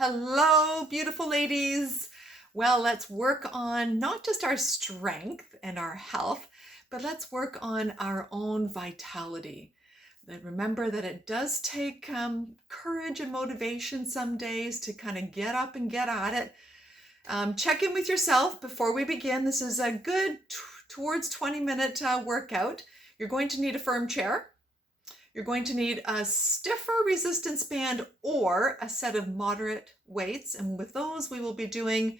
Hello, beautiful ladies. Well, let's work on not just our strength and our health, but let's work on our own vitality. Then remember that it does take courage and motivation some days to kind of get up and get at it. Check in with yourself before we begin. This is a good towards 20-minute workout. You're going to need a firm chair. You're going to need a stiffer resistance band or a set of moderate weights. And with those, we will be doing,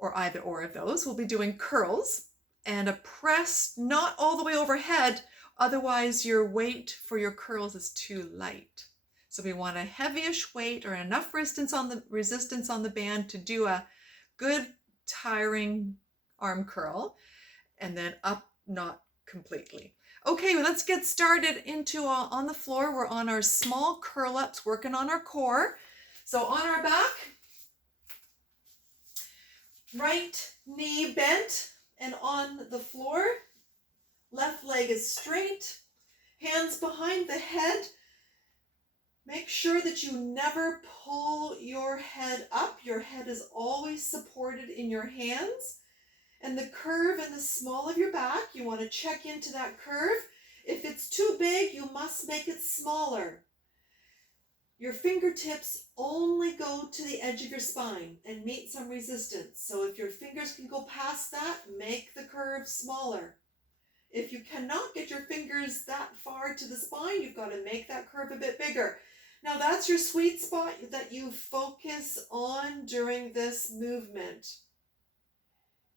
or either or of those, we'll be doing curls and a press not all the way overhead. Otherwise, your weight for your curls is too light. So we want a heavyish weight or enough resistance on the band to do a good tiring arm curl and then up, not completely. Okay, well, let's get started into on the floor. We're on our small curl ups, working on our core. So on our back, right knee bent and on the floor, left leg is straight, hands behind the head. Make sure that you never pull your head up. Your head is always supported in your hands. And the curve in the small of your back, you want to check into that curve. If it's too big, you must make it smaller. Your fingertips only go to the edge of your spine and meet some resistance. So if your fingers can go past that, make the curve smaller. If you cannot get your fingers that far to the spine, you've got to make that curve a bit bigger. Now that's your sweet spot that you focus on during this movement.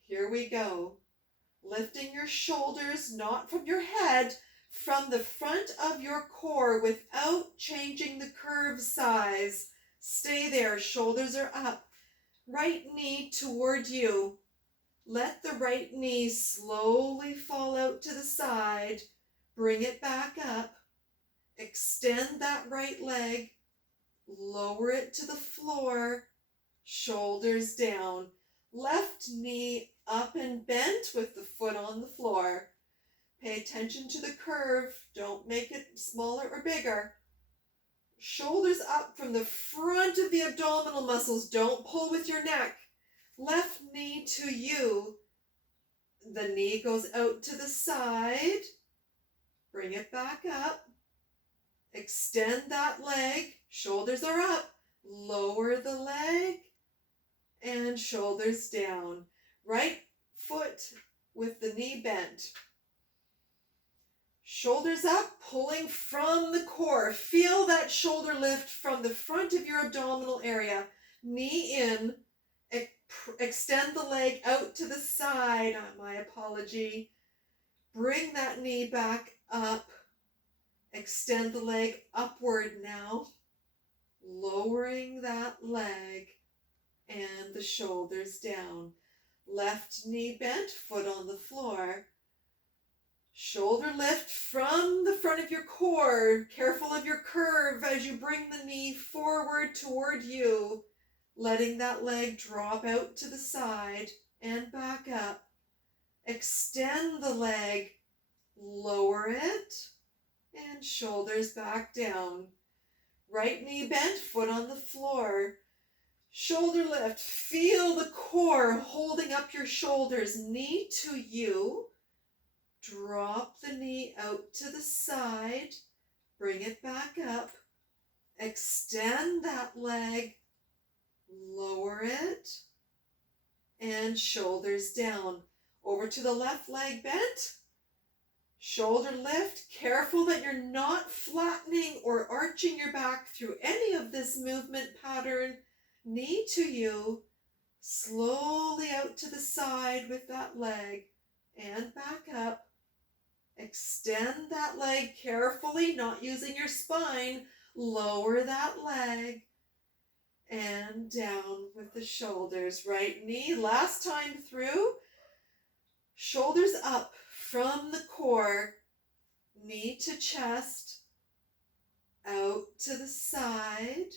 Here we go. Lifting your shoulders, not from your head, from the front of your core without changing the curve size. Stay there, shoulders are up. Right knee toward you. Let the right knee slowly fall out to the side. Bring it back up. Extend that right leg. Lower it to the floor. Shoulders down. Left knee up and bent with the foot on the floor. Pay attention to the curve. Don't make it smaller or bigger. Shoulders up from the front of the abdominal muscles. Don't pull with your neck. Left knee to you. The knee goes out to the side. Bring it back up. Extend that leg. Shoulders are up. Lower the leg. And shoulders down. Right foot with the knee bent. Shoulders up, pulling from the core. Feel that shoulder lift from the front of your abdominal area. Knee in. Extend the leg out to the side. My apology. Bring that knee back up. Extend the leg upward now. Lowering that leg. And the shoulders down. Left knee bent, foot on the floor. Shoulder lift from the front of your core. Careful of your curve as you bring the knee forward toward you. Letting that leg drop out to the side and back up. Extend the leg. Lower it. And shoulders back down. Right knee bent, foot on the floor. Shoulder lift, feel the core holding up your shoulders, knee to you. Drop the knee out to the side, bring it back up. Extend that leg, lower it, and shoulders down. Over to the left leg bent. Shoulder lift, careful that you're not flattening or arching your back through any of this movement pattern. Knee to you, slowly out to the side with that leg and back up. Extend that leg carefully, not using your spine. Lower that leg and down with the shoulders. Right knee, last time through. Shoulders up from the core, knee to chest, out to the side.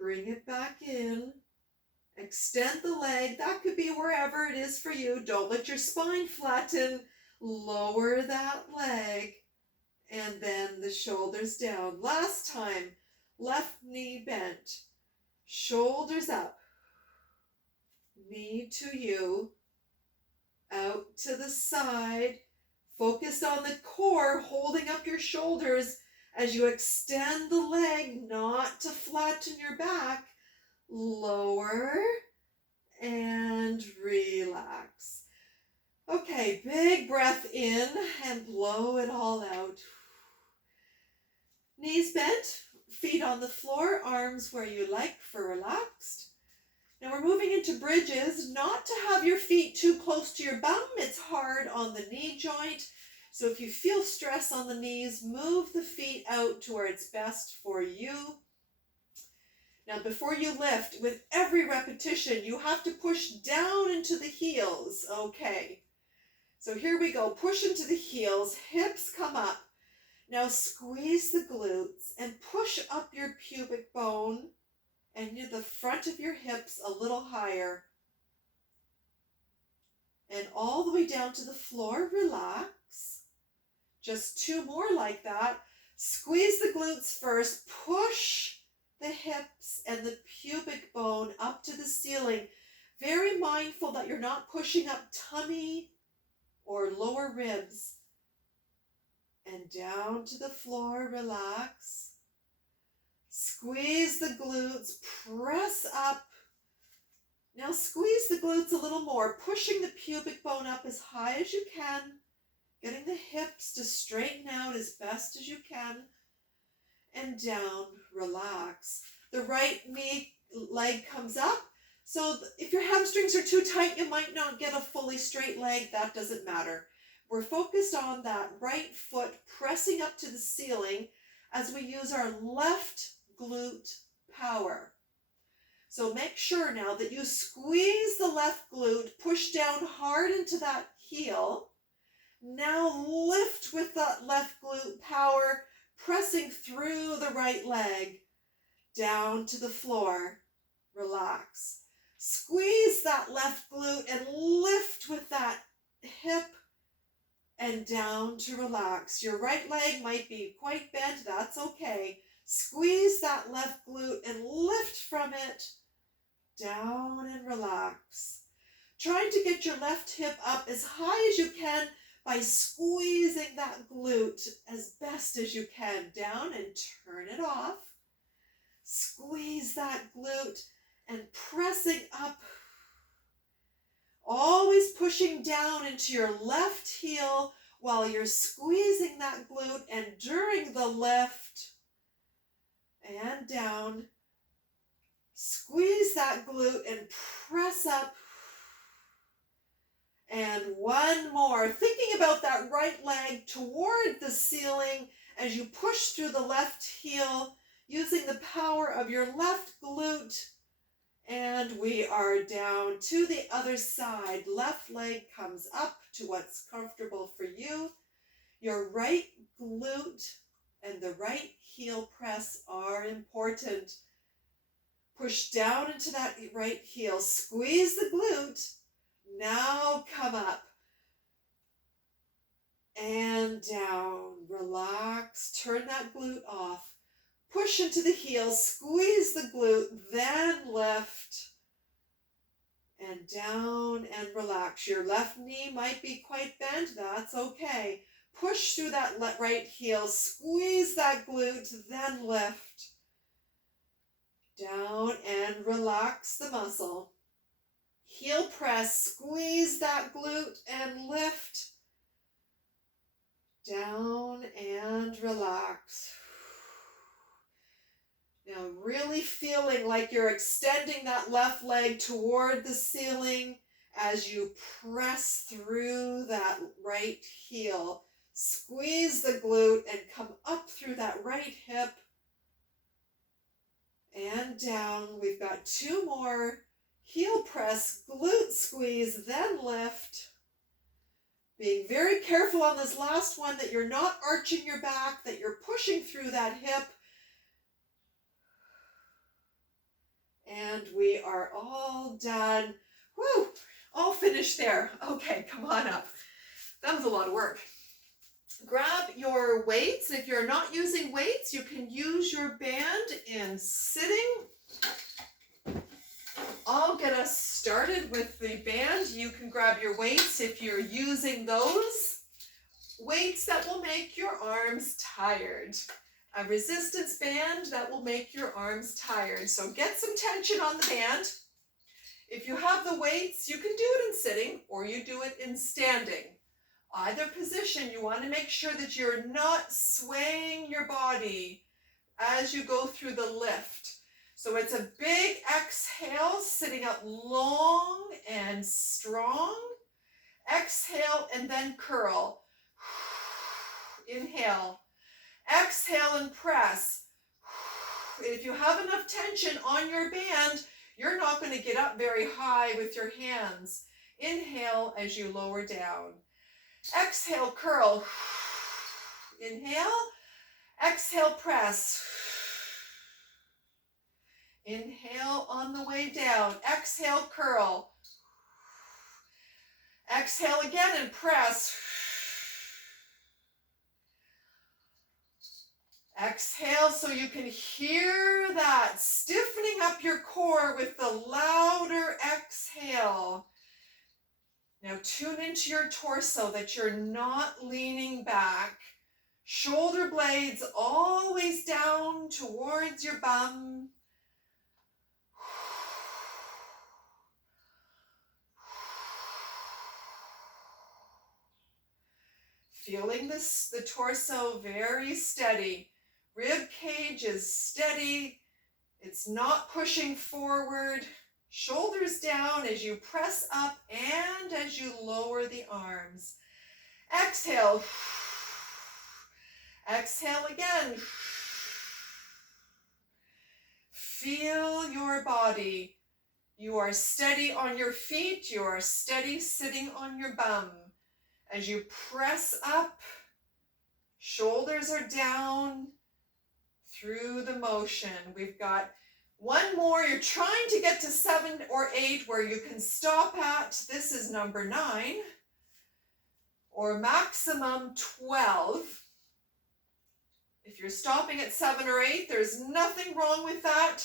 Bring it back in. Extend the leg. That could be wherever it is for you. Don't let your spine flatten. Lower that leg. And then the shoulders down. Last time, left knee bent. Shoulders up. Knee to you. Out to the side. Focus on the core, holding up your shoulders as you extend the leg, not to flatten your back. Lower and relax. Okay, big breath in and blow it all out. Knees bent, feet on the floor, arms where you like for relaxed. Now we're moving into bridges, not to have your feet too close to your bum. It's hard on the knee joint. So if you feel stress on the knees, move the feet out to where it's best for you. Now before you lift, with every repetition, you have to push down into the heels. Okay. So here we go. Push into the heels, hips come up. Now squeeze the glutes and push up your pubic bone and the front of your hips a little higher. And all the way down to the floor, relax. Just 2 more like that. Squeeze the glutes first, push the hips and the pubic bone up to the ceiling. Very mindful that you're not pushing up tummy or lower ribs. And down to the floor, relax. Squeeze the glutes, press up. Now squeeze the glutes a little more, pushing the pubic bone up as high as you can, getting the hips to straighten out as best as you can. And down, relax. The right knee leg comes up. So if your hamstrings are too tight, you might not get a fully straight leg. That doesn't matter. We're focused on that right foot pressing up to the ceiling as we use our left glute power. So make sure now that you squeeze the left glute, push down hard into that heel. Now lift with that left glute power, pressing through the right leg, down to the floor. Relax. Squeeze that left glute and lift with that hip and down to relax. Your right leg might be quite bent, that's okay. Squeeze that left glute and lift from it, down and relax. Trying to get your left hip up as high as you can by squeezing that glute as best as you can. Down and turn it off. Squeeze that glute and pressing up. Always pushing down into your left heel while you're squeezing that glute, and during the lift and down, squeeze that glute and press up. And one more. Thinking about that right leg toward the ceiling as you push through the left heel, using the power of your left glute. And we are down to the other side. Left leg comes up to what's comfortable for you. Your right glute and the right heel press are important. Push down into that right heel. Squeeze the glute. Now come up. And down. Relax. Turn that glute off. Push into the heel, squeeze the glute, then lift. And down and relax. Your left knee might be quite bent, that's okay. Push through that right heel, squeeze that glute, then lift. Down and relax the muscle. Heel press, squeeze that glute and lift. Down and relax. Now really feeling like you're extending that left leg toward the ceiling as you press through that right heel. Squeeze the glute and come up through that right hip and down. We've got 2 more. Heel press, glute squeeze, then lift. Being very careful on this last one that you're not arching your back, that you're pushing through that hip. And we are all done. Woo! All finished there. Okay, come on up. That was a lot of work. Grab your weights. If you're not using weights, you can use your band in sitting. started with the band, you can grab your weights if you're using those. Weights that will make your arms tired. A resistance band that will make your arms tired. So get some tension on the band. If you have the weights, you can do it in sitting or you do it in standing. Either position, you want to make sure that you're not swaying your body as you go through the lift. So it's a big exhale, sitting up long and strong. Exhale and then curl. Inhale. Exhale and press. If you have enough tension on your band, you're not going to get up very high with your hands. Inhale as you lower down. Exhale, curl. Inhale. Exhale, press. Inhale on the way down. Exhale, curl. Exhale again and press. Exhale so you can hear that stiffening up your core with the louder exhale. Now tune into your torso that you're not leaning back. Shoulder blades always down towards your bum. Feeling the torso very steady. Rib cage is steady. It's not pushing forward. Shoulders down as you press up and as you lower the arms. Exhale. Exhale again. Feel your body. You are steady on your feet. You are steady sitting on your bum. As you press up, shoulders are down through the motion. We've got one more. You're trying to get to 7 or 8 where you can stop at. This is number 9 or maximum 12. If you're stopping at 7 or 8, there's nothing wrong with that.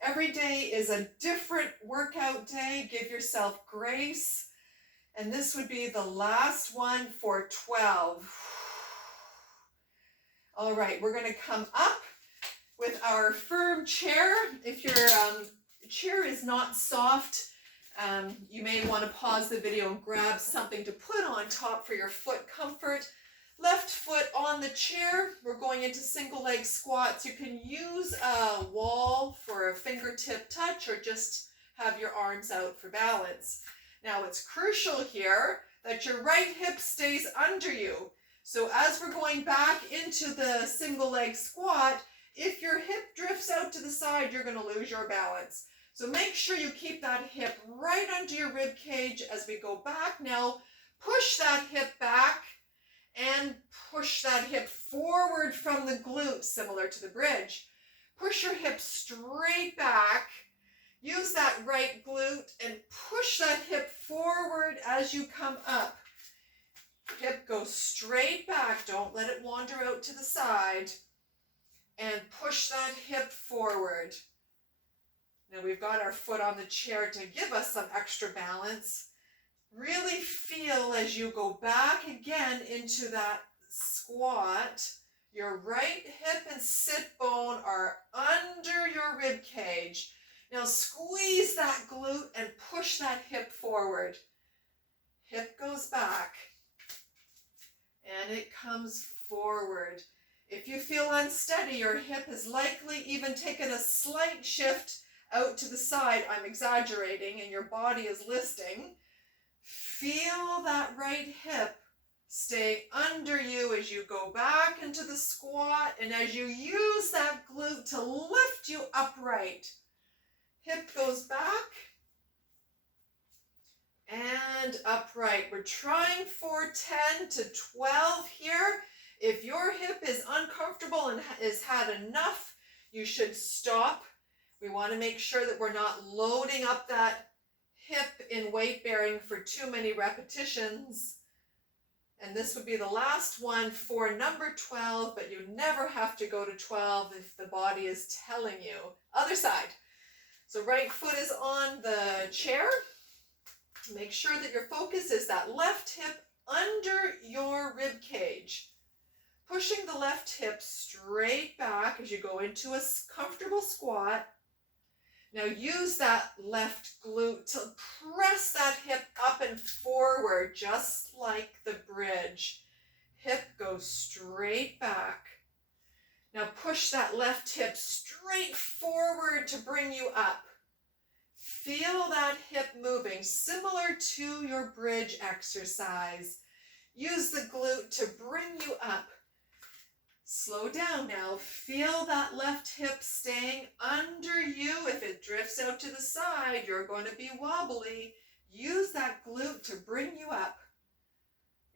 Every day is a different workout day. Give yourself grace. And this would be the last one for 12. All right, we're going to come up with our firm chair. If your chair is not soft, you may want to pause the video and grab something to put on top for your foot comfort. Left foot on the chair. We're going into single leg squats. You can use a wall for a fingertip touch or just have your arms out for balance. Now it's crucial here that your right hip stays under you. So as we're going back into the single leg squat, if your hip drifts out to the side, you're going to lose your balance. So make sure you keep that hip right under your rib cage as we go back. Now push that hip back and push that hip forward from the glute, similar to the bridge. Push your hip straight back. Use that right glute and push that hip forward as you come up. Hip goes straight back. Don't let it wander out to the side. And push that hip forward. Now we've got our foot on the chair to give us some extra balance. Really feel as you go back again into that squat. Your right hip and sit bone are under your rib cage. Now squeeze that glute and push that hip forward. Hip goes back and it comes forward. If you feel unsteady, your hip has likely even taken a slight shift out to the side. I'm exaggerating and your body is listing. Feel that right hip stay under you as you go back into the squat and as you use that glute to lift you upright. Hip goes back and upright. We're trying for 10 to 12 here. If your hip is uncomfortable and has had enough, you should stop. We want to make sure that we're not loading up that hip in weight bearing for too many repetitions. And this would be the last one for number 12, but you never have to go to 12 if the body is telling you. Other side. So right foot is on the chair. Make sure that your focus is that left hip under your rib cage. Pushing the left hip straight back as you go into a comfortable squat. Now use that left glute to press that hip up and forward, just like the bridge. Hip goes straight back. Now push that left hip straight forward to bring you up. Feel that hip moving, similar to your bridge exercise. Use the glute to bring you up. Slow down now. Feel that left hip staying under you. If it drifts out to the side, you're going to be wobbly. Use that glute to bring you up.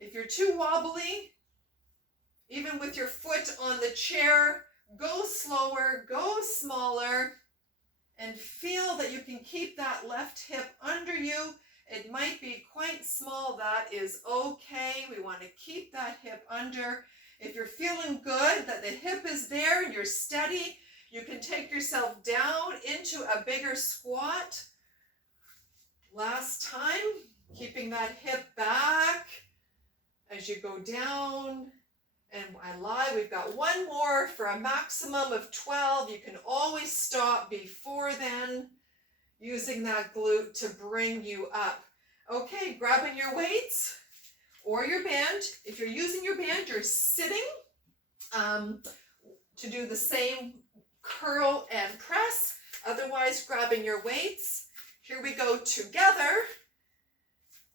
If you're too wobbly, even with your foot on the chair, go slower, go smaller, and feel that you can keep that left hip under you. It might be quite small. That is okay. We want to keep that hip under. If you're feeling good, that the hip is there and you're steady, you can take yourself down into a bigger squat. Last time, keeping that hip back as you go down. And I lied, we've got one more for a maximum of 12. You can always stop before then, using that glute to bring you up. Okay, grabbing your weights or your band. If you're using your band, you're sitting to do the same curl and press. Otherwise, grabbing your weights. Here we go together.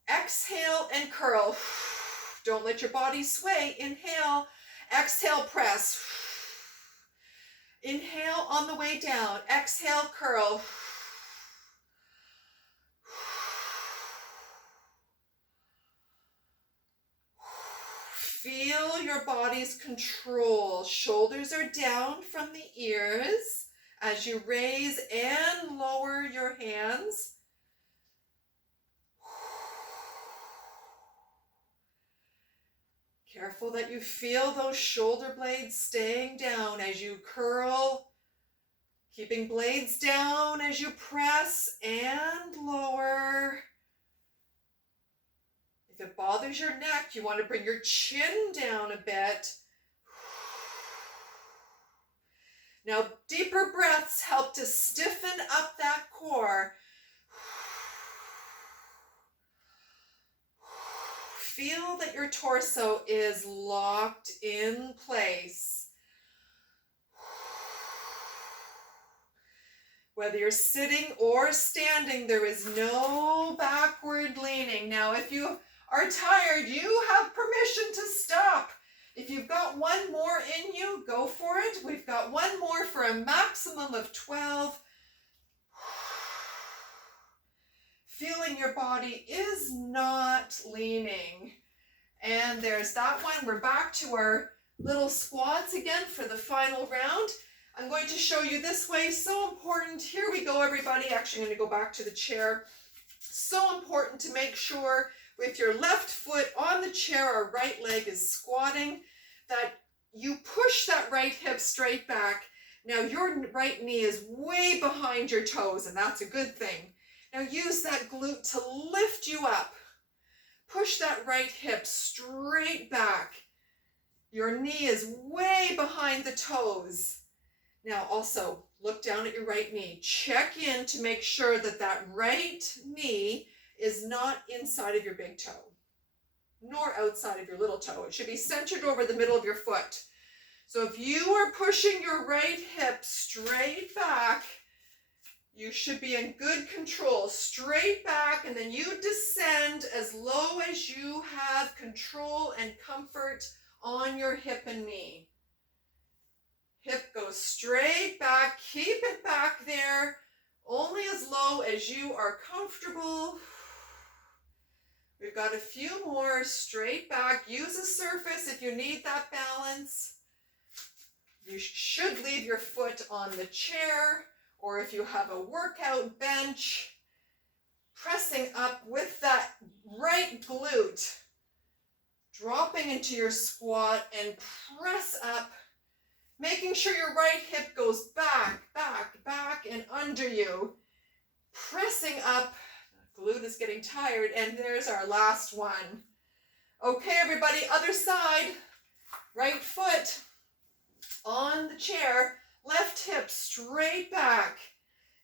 Exhale and curl. Don't let your body sway. Inhale. Exhale, press. Inhale on the way down. Exhale, curl. Feel your body's control. Shoulders are down from the ears as you raise and lower your hands. Careful that you feel those shoulder blades staying down as you curl, keeping blades down as you press and lower. If it bothers your neck, you want to bring your chin down a bit. Now, deeper breaths help to stiffen up that core. Feel that your torso is locked in place. Whether you're sitting or standing, there is no backward leaning. Now, if you are tired, you have permission to stop. If you've got one more in you, go for it. We've got one more for a maximum of 12. Feeling your body is not leaning. And there's that one. We're back to our little squats again for the final round. I'm going to show you this way. So important. Here we go, everybody. Actually, I'm going to go back to the chair. So important to make sure with your left foot on the chair, our right leg is squatting, that you push that right hip straight back. Now your right knee is way behind your toes, and that's a good thing. Now use that glute to lift you up. Push that right hip straight back. Your knee is way behind the toes. Now also look down at your right knee. Check in to make sure that that right knee is not inside of your big toe, nor outside of your little toe. It should be centered over the middle of your foot. So if you are pushing your right hip straight back, you should be in good control. Straight back, and then you descend as low as you have control and comfort on your hip and knee. Hip goes straight back. Keep it back there, only as low as you are comfortable. We've got a few more. Straight back. Use a surface if you need that balance. You should leave your foot on the chair, or if you have a workout bench, pressing up with that right glute, dropping into your squat and press up, making sure your right hip goes back, back, back and under you, pressing up, glute is getting tired, and there's our last one. Okay, everybody, other side. Right foot on the chair, left hip straight back,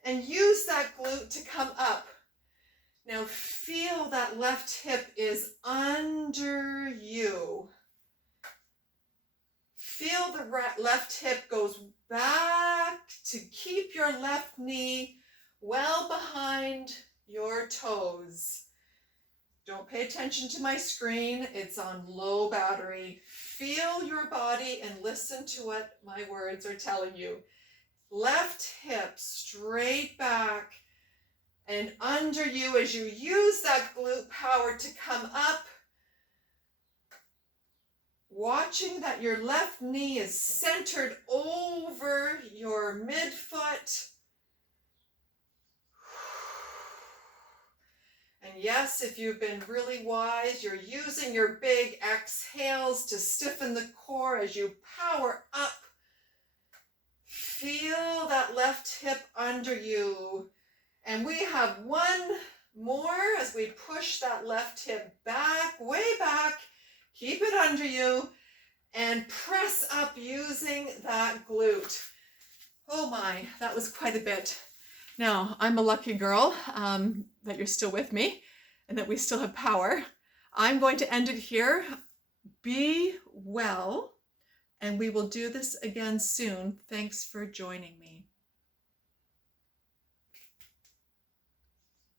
and use that glute to come up. Now feel that left hip is under you. Feel the left hip goes back to keep your left knee well behind your toes. Don't pay attention to my screen. It's on low battery. Feel your body and listen to what my words are telling you. Left hip straight back and under you as you use that glute power to come up. Watching that your left knee is centered over your midfoot. And yes, if you've been really wise, you're using your big exhales to stiffen the core as you power up. Feel that left hip under you. And we have one more as we push that left hip back, way back. Keep it under you and press up using that glute. Oh my, that was quite a bit. Now, I'm a lucky girl that you're still with me and that we still have power. I'm going to end it here. Be well, and we will do this again soon. Thanks for joining me.